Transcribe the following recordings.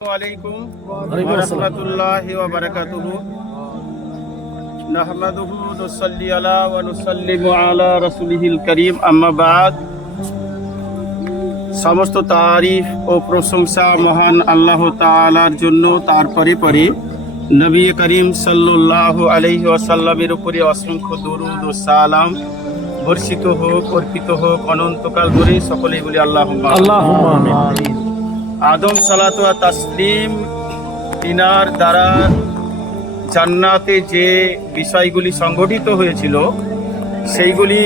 ওয়ালাইকুম রাহমাতুল্লাহি ওয়া বারাকাতুহু নাহমাদুহু ওয়া নুসাল্লি আলা ওয়া নুসাল্লিমু আলা রাসূলিহিল কারীম আম্মা বাদ। সমস্ত তারিফ ও প্রশংসা মহান আল্লাহ তাআলার জন্য, তারপরে পরে নবী করিম সাল্লাল্লাহু আলাইহি ওয়াসাল্লামের উপরে অসংখ্য দরুদ ও সালাম বর্ষিত হোক, অর্পিত হোক অনন্তকাল ধরে। সকলেই বলি আল্লাহুম্মা আমিন। আদম সালাত ওয়া তাসলিম তিনার দ্বারা জান্নাতে যে বিষয়গুলি সংগঠিত হয়েছিল সেইগুলি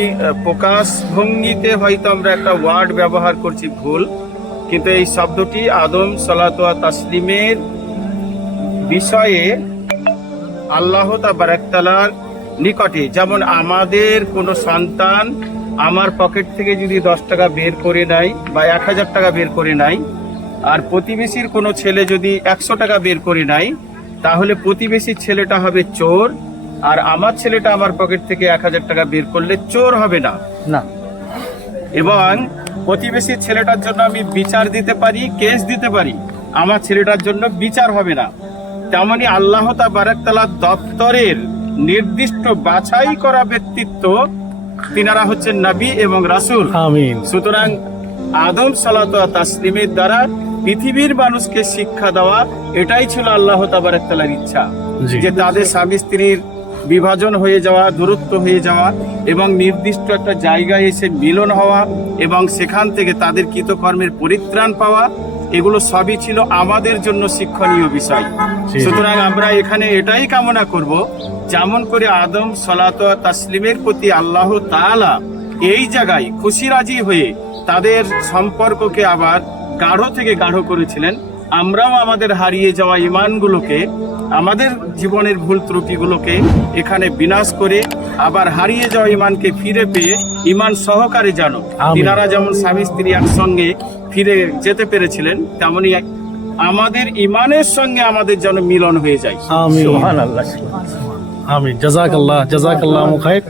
প্রকাশ ভঙ্গিতে হয়তো আমরা একটা ওয়ার্ড ব্যবহার করছি ভুল, কিন্তু এই শব্দটি আদম সালাত ওয়া তাসলিমের বিষয়ে আল্লাহ তাবারাক তাআলার নিকটে, যেমন আমাদের কোনো সন্তান আমার পকেট থেকে যদি 10 টাকা বের করে নেয় বা 1000 টাকা বের করে নেয়, আর প্রতিবেশীর কোনো ছেলে যদি 100 টাকা বের করে নেয়, তাহলে প্রতিবেশীর ছেলেটা হবে চোর, আর আমার ছেলেটা আমার পকেট থেকে 1000 টাকা বের করলে চোর হবে না। এবং প্রতিবেশীর ছেলেটার জন্য আমি বিচার দিতে পারি, কেস দিতে পারি, আমার ছেলেটার জন্য বিচার হবে না। তেমনি আল্লাহ তাবারাক তাআলার দপ্তরের নির্দিষ্ট বাছাই করা ব্যক্তিত্ব, তিনারা হচ্ছেন নবী এবং রাসূল। আমিন। সুতরাং আদম সালাত ওয়া তাসলিমের দ্বারা পৃথিবীর মানুষকে শিক্ষা দেওয়া, এটাই ছিল আল্লাহ তাবারাক তাআলার ইচ্ছা, যে তাদের স্বামী স্ত্রীর বিভাজন হয়ে যাওয়া, দূরত্ব হয়ে যাওয়া এবং নির্দিষ্ট একটা জায়গায় এসে মিলন হওয়া এবং সেখান থেকে তাদের কৃতকর্মের পরিত্রাণ পাওয়া, এগুলো সবই ছিল আমাদের জন্য শিক্ষণীয় বিষয়। সুতরাং আমরা এখানে এটাই কামনা করব, যেমন করে আদম সালাত ওয়া তাসলিমের প্রতি আল্লাহ তাআলা এই জায়গায় খুশি রাজি হয়ে তাদের সম্পর্ককে আবার গাঢ় থেকে গাঢ় করেছিলেন, আমরাও আমাদের হারিয়ে যাওয়া ঈমানগুলোকে, আমাদের জীবনের ভুল ত্রুটিগুলোকে এখানে বিনাশ করে আবার হারিয়ে যাওয়া ঈমানকে ফিরে পেয়ে ঈমান সহকারে জানো। তিনারা যেমন স্বামী স্ত্রী একসঙ্গে ফিরে যেতে পেরেছিলেন, তেমনি আমাদের ঈমানের সঙ্গে আমাদের যেন মিলন হয়ে যায়। সুবহানাল্লাহ। আমিন। জাযাকাল্লাহ খাইর।